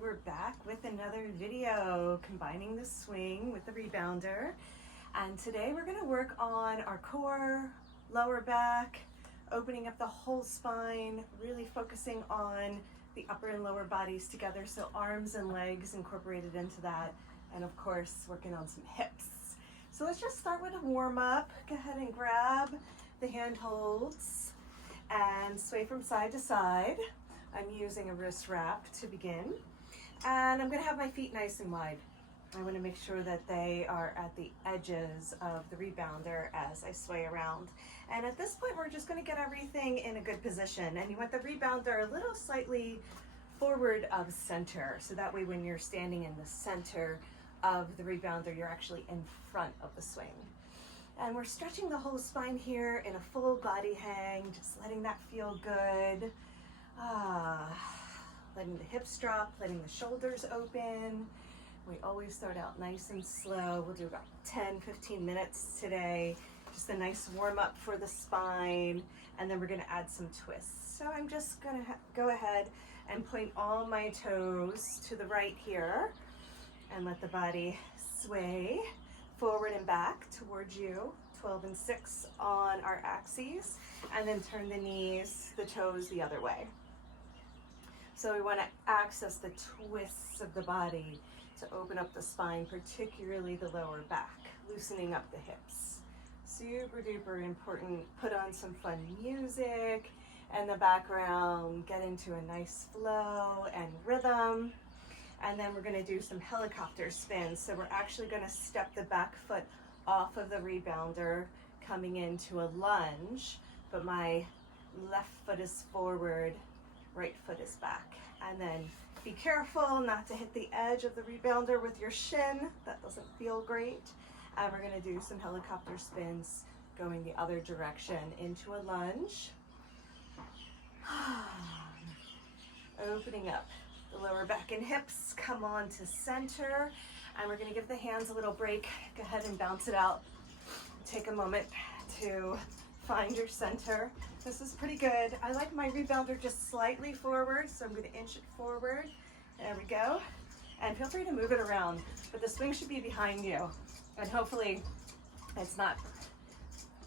we're back with another video combining the swing with the rebounder. And today we're going to work on our core, lower back, opening up the whole spine, really focusing on the upper and lower bodies together, so arms and legs incorporated into that, and of course working on some hips. So let's just start with a warm-up. Go ahead and grab the handholds and sway from side to side. I'm using a wrist wrap to begin, and I'm going to have my feet nice and wide. I want to make sure that they are at the edges of the rebounder as I sway around. And at this point, we're just going to get everything in a good position. And you want the rebounder a little slightly forward of center, so that way when you're standing in the center of the rebounder, you're actually in front of the swing. And we're stretching the whole spine here in a full body hang, just letting that feel good. Letting the hips drop, letting the shoulders open. We always start out nice and slow. We'll do about 10-15 minutes today. Just a nice warm up for the spine, and then we're going to add some twists. So I'm just going to go ahead and point all my toes to the right here and let the body sway forward and back towards you, 12 and 6 on our axes, and then turn the knees, the toes the other way. So we want to access the twists of the body to open up the spine, particularly the lower back, loosening up the hips. Super duper important. Put on some fun music in the background, get into a nice flow and rhythm. And then we're going to do some helicopter spins. So we're actually going to step the back foot off of the rebounder, coming into a lunge, but my left foot is forward, right foot is back. And then be careful not to hit the edge of the rebounder with your shin. That doesn't feel great. And we're going to do some helicopter spins going the other direction into a lunge. Opening up the lower back and hips, come on to center. And we're going to give the hands a little break. Go ahead and bounce it out. Take a moment to find your center. This is pretty good. I like my rebounder just slightly forward, so I'm going to inch it forward. There we go. And feel free to move it around, but the swing should be behind you. And hopefully it's not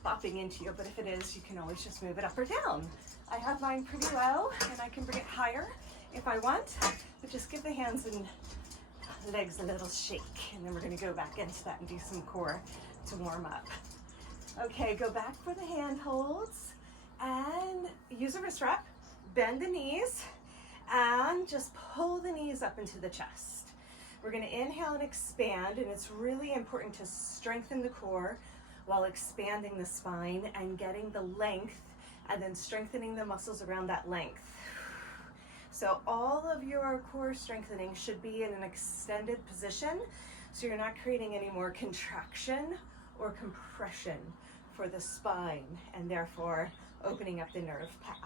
bopping into you, but if it is, you can always just move it up or down. I have mine pretty low, and I can bring it higher if I want, but just give the hands and legs a little shake, and then we're going to go back into that and do some core to warm up. Okay, go back for the hand holds and use a wrist wrap, bend the knees, and just pull the knees up into the chest. We're going to inhale and expand, and it's really important to strengthen the core while expanding the spine and getting the length, and then strengthening the muscles around that length. So all of your core strengthening should be in an extended position, so you're not creating any more contraction or compression for the spine, and therefore opening up the nerve path.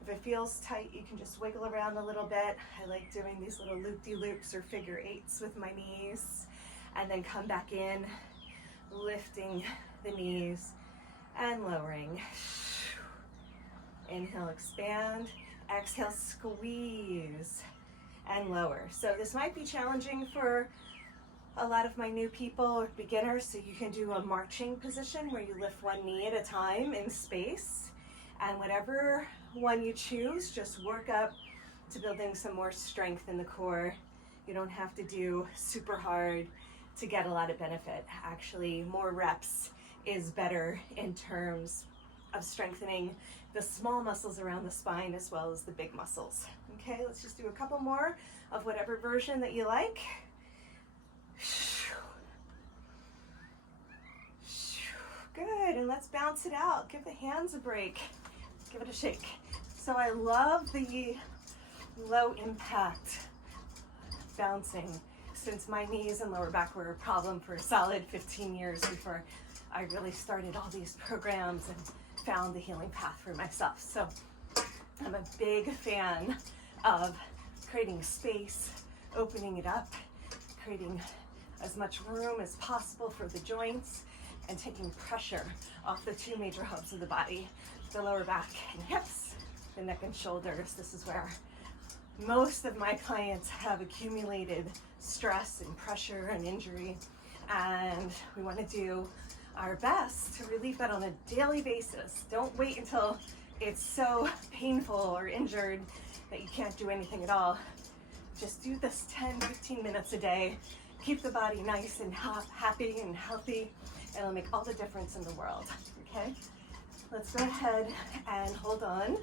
If it feels tight, you can just wiggle around a little bit. I like doing these little loop-de-loops or figure eights with my knees, and then come back in, lifting the knees and lowering. Inhale, expand. Exhale, squeeze and lower. So this might be challenging for a lot of my new people or beginners, so you can do a marching position where you lift one knee at a time in space, and whatever one you choose, just work up to building some more strength in the core. You don't have to do super hard to get a lot of benefit. Actually, more reps is better in terms of strengthening the small muscles around the spine as well as the big muscles. Okay, let's just do a couple more of whatever version that you like. Good, and let's bounce it out. Give the hands a break. Give it a shake. So I love the low impact bouncing, since my knees and lower back were a problem for a solid 15 years before I really started all these programs and found the healing path for myself. So I'm a big fan of creating space, opening it up, creating as much room as possible for the joints, and taking pressure off the two major hubs of the body, the lower back and hips, the neck and shoulders. This is where most of my clients have accumulated stress and pressure and injury, and we want to do our best to relieve that on a daily basis. Don't wait until it's so painful or injured that you can't do anything at all. Just do this 10-15 minutes a day. Keep the body nice and happy and healthy, and it'll make all the difference in the world, okay? Let's go ahead and hold on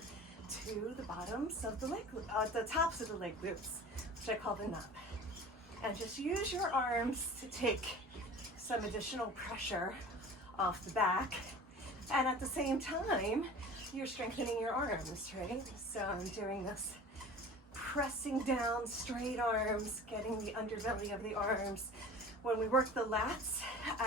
to the bottoms of the leg, the tops of the leg loops, which I call the nut. And just use your arms to take some additional pressure off the back. And at the same time, you're strengthening your arms, right? So I'm doing this, pressing down, straight arms, getting the underbelly of the arms. When we work the lats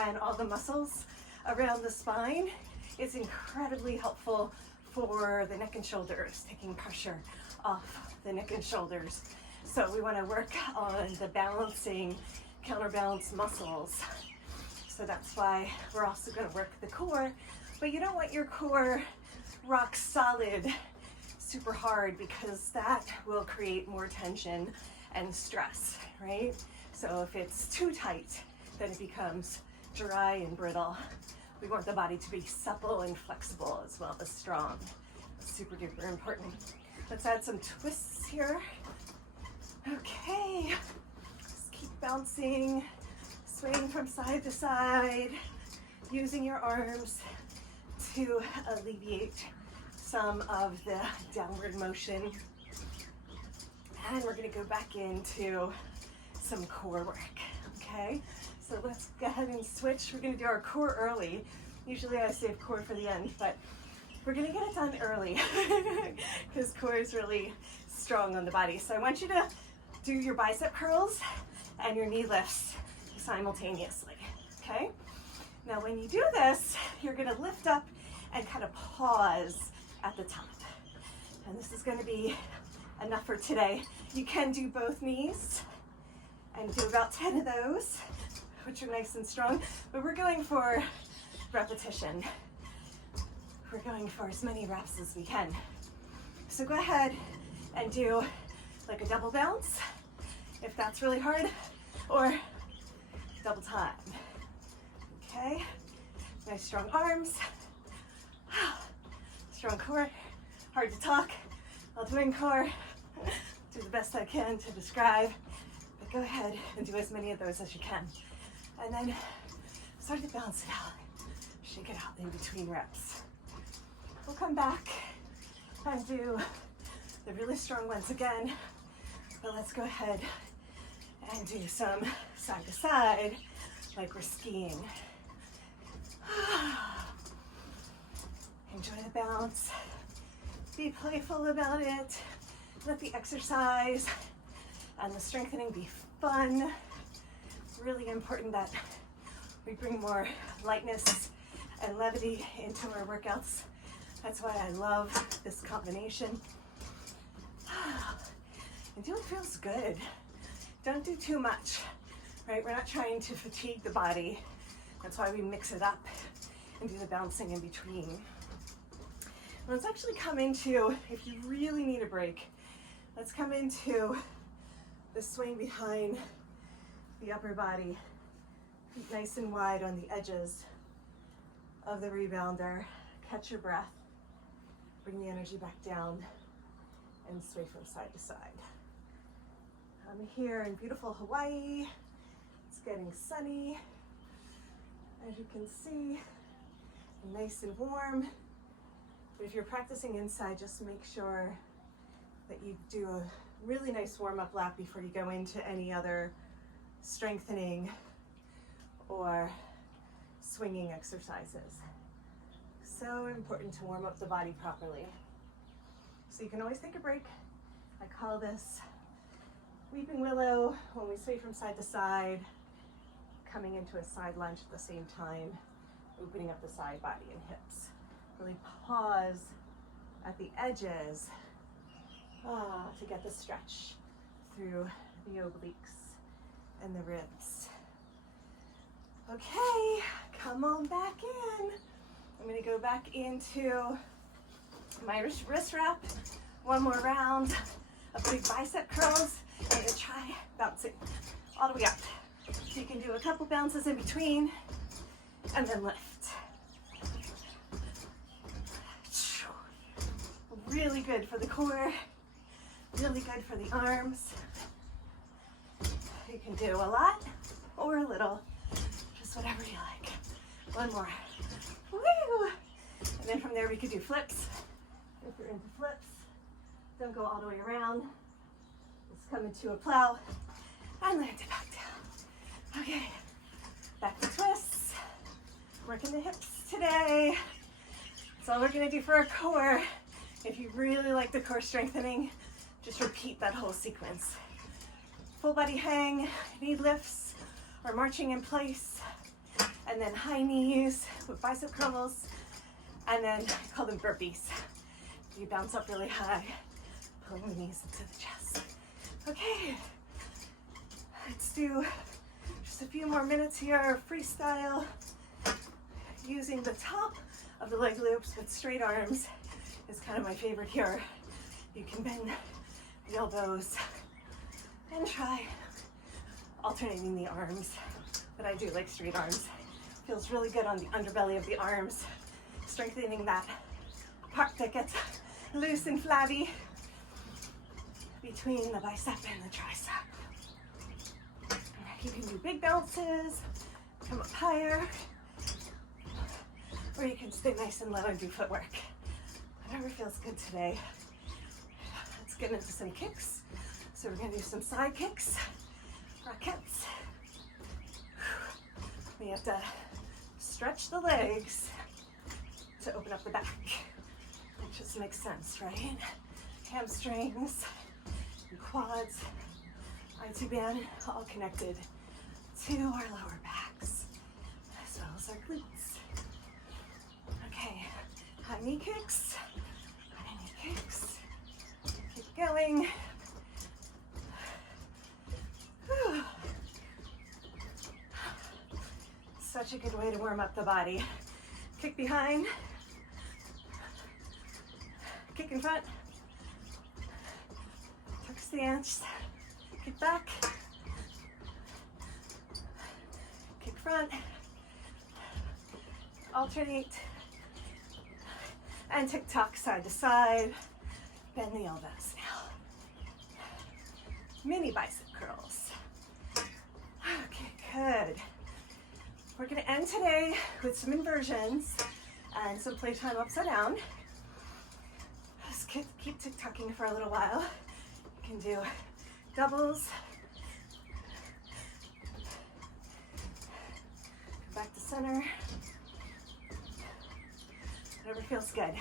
and all the muscles around the spine, it's incredibly helpful for the neck and shoulders, taking pressure off the neck and shoulders. So we want to work on the balancing, counterbalance muscles. So that's why we're also going to work the core, but you don't want your core rock solid, super hard, because that will create more tension and stress, right? So if it's too tight, then it becomes dry and brittle. We want the body to be supple and flexible as well as strong. Super duper important. Let's add some twists here. Okay, just keep bouncing, swaying from side to side, using your arms to alleviate some of the downward motion. And we're gonna go back into some core work, okay? So let's go ahead and switch. We're gonna do our core early. Usually I save core for the end, but we're gonna get it done early because core is really strong on the body. So I want you to do your bicep curls and your knee lifts simultaneously, okay? Now when you do this, you're gonna lift up and kind of pause at the top. And this is gonna be enough for today. You can do both knees and do about 10 of those, which are nice and strong, but we're going for repetition. We're going for as many reps as we can. So go ahead and do like a double bounce, if that's really hard, or double time. Okay, nice strong arms, strong core. Hard to talk while doing core. Do the best I can to describe, but go ahead and do as many of those as you can. And then start to bounce it out, shake it out in between reps. We'll come back and do the really strong ones again, but let's go ahead and do some side to side like we're skiing. Enjoy the bounce, be playful about it, let the exercise and the strengthening be fun. It's really important that we bring more lightness and levity into our workouts. That's why I love this combination. And do what feels good. Don't do too much, right? We're not trying to fatigue the body. That's why we mix it up and do the bouncing in between. Let's actually come into, if you really need a break, let's come into the swing behind the upper body, feet nice and wide on the edges of the rebounder. Catch your breath, bring the energy back down, and sway from side to side. I'm here in beautiful Hawaii. It's getting sunny, as you can see, nice and warm. But if you're practicing inside, just make sure that you do a really nice warm-up lap before you go into any other strengthening or swinging exercises. So important to warm up the body properly. So you can always take a break. I call this Weeping Willow, when we sway from side to side, coming into a side lunge at the same time, opening up the side body and hips. Really pause at the edges to get the stretch through the obliques and the ribs. Okay, come on back in. I'm gonna go back into my wrist wrap. One more round a big bicep curls, and then try bouncing all the way up. So you can do a couple bounces in between, and then lift. Really good for the core, really good for the arms. You can do a lot or a little, just whatever you like. One more. Woo! And then from there we could do flips. If you're into flips, don't go all the way around. Just come into a plow and land it back down. Okay, back to twists. Working the hips today. That's all we're gonna do for our core. If you really like the core strengthening, just repeat that whole sequence. Full body hang, knee lifts, or marching in place, and then high knees with bicep curls, and then I call them burpees. You bounce up really high, pull the knees into the chest. Okay, let's do just a few more minutes here, freestyle, using the top of the leg loops with straight arms. Is kind of my favorite here. You can bend the elbows and try alternating the arms, but I do like straight arms. Feels really good on the underbelly of the arms, strengthening that part that gets loose and flabby between the bicep and the tricep. You can do big bounces, come up higher, or you can stay nice and low and do footwork. Whatever feels good today. Let's get into some kicks. So we're gonna do some side kicks, rockets. We have to stretch the legs to open up the back. It just makes sense, right? Hamstrings, and quads, IT band, all connected to our lower backs, as well as our glutes. Okay, high knee kicks. Kicks. Keep going. Whew. Such a good way to warm up the body. Kick behind. Kick in front. Tuck stance. Kick back. Kick front. Alternate. And tick-tock side to side. Bend the elbows now. Mini bicep curls. Okay, good. We're gonna end today with some inversions and some playtime upside down. Just keep tick-tocking for a little while. You can do doubles. Come back to center. Whatever feels good.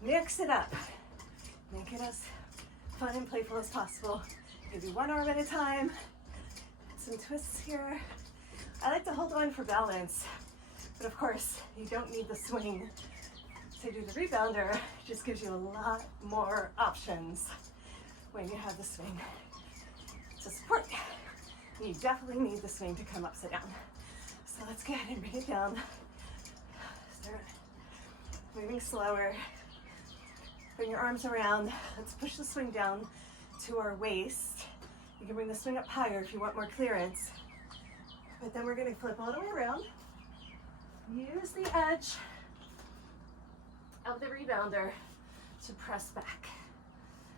Mix it up. Make it as fun and playful as possible. Maybe one arm at a time. Some twists here. I like to hold on for balance, but of course, you don't need the swing to do the rebounder. It just gives you a lot more options when you have the swing to support. You definitely need the swing to come upside down. So let's go ahead and bring it down. Start moving slower. Bring your arms around. Let's push the swing down to our waist. You can bring the swing up higher if you want more clearance. But then we're going to flip all the way around. Use the edge of the rebounder to press back.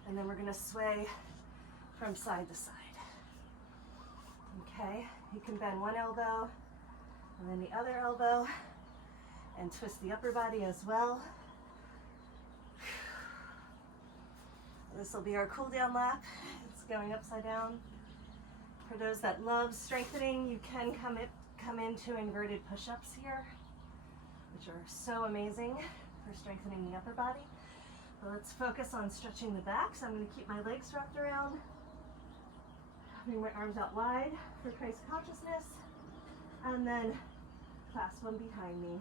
And then we're going to sway from side to side. Okay, you can bend one elbow and then the other elbow and twist the upper body as well. This will be our cool down lap. It's going upside down. For those that love strengthening, you can come into inverted push-ups here, which are so amazing for strengthening the upper body. But let's focus on stretching the back. So I'm going to keep my legs wrapped around. Bring my arms out wide for Christ consciousness. And then clasp one behind me.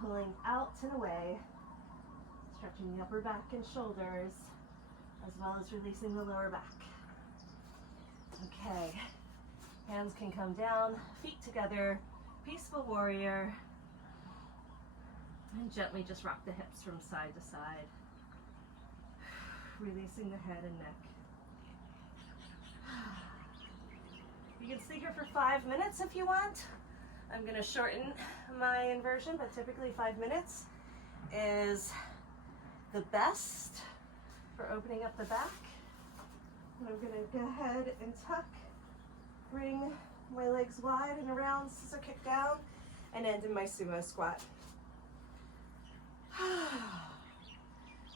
Pulling out and away. Stretching the upper back and shoulders, as well as releasing the lower back. Okay, hands can come down, feet together, peaceful warrior, and gently just rock the hips from side to side. releasing the head and neck. You can stay here for 5 minutes if you want. I'm going to shorten my inversion, but typically 5 minutes is the best for opening up the back. And I'm going to go ahead and tuck, bring my legs wide and around, scissor kick down, and end in my Sumo Squat.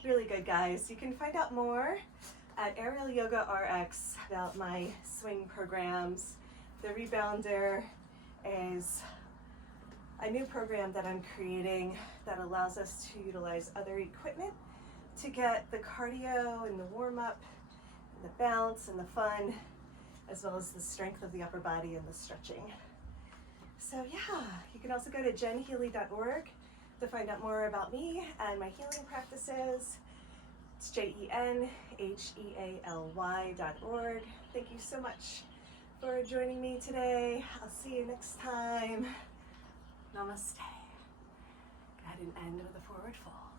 Really good, guys. You can find out more at AYRx about my swing programs. The Rebounder is a new program that I'm creating that allows us to utilize other equipment to get the cardio and the warm-up, and the bounce and the fun, as well as the strength of the upper body and the stretching. So yeah, you can also go to jenhealy.org to find out more about me and my healing practices. It's jenhealy.org. Thank you so much for joining me today. I'll see you next time. Namaste. Go ahead and end with a forward fold.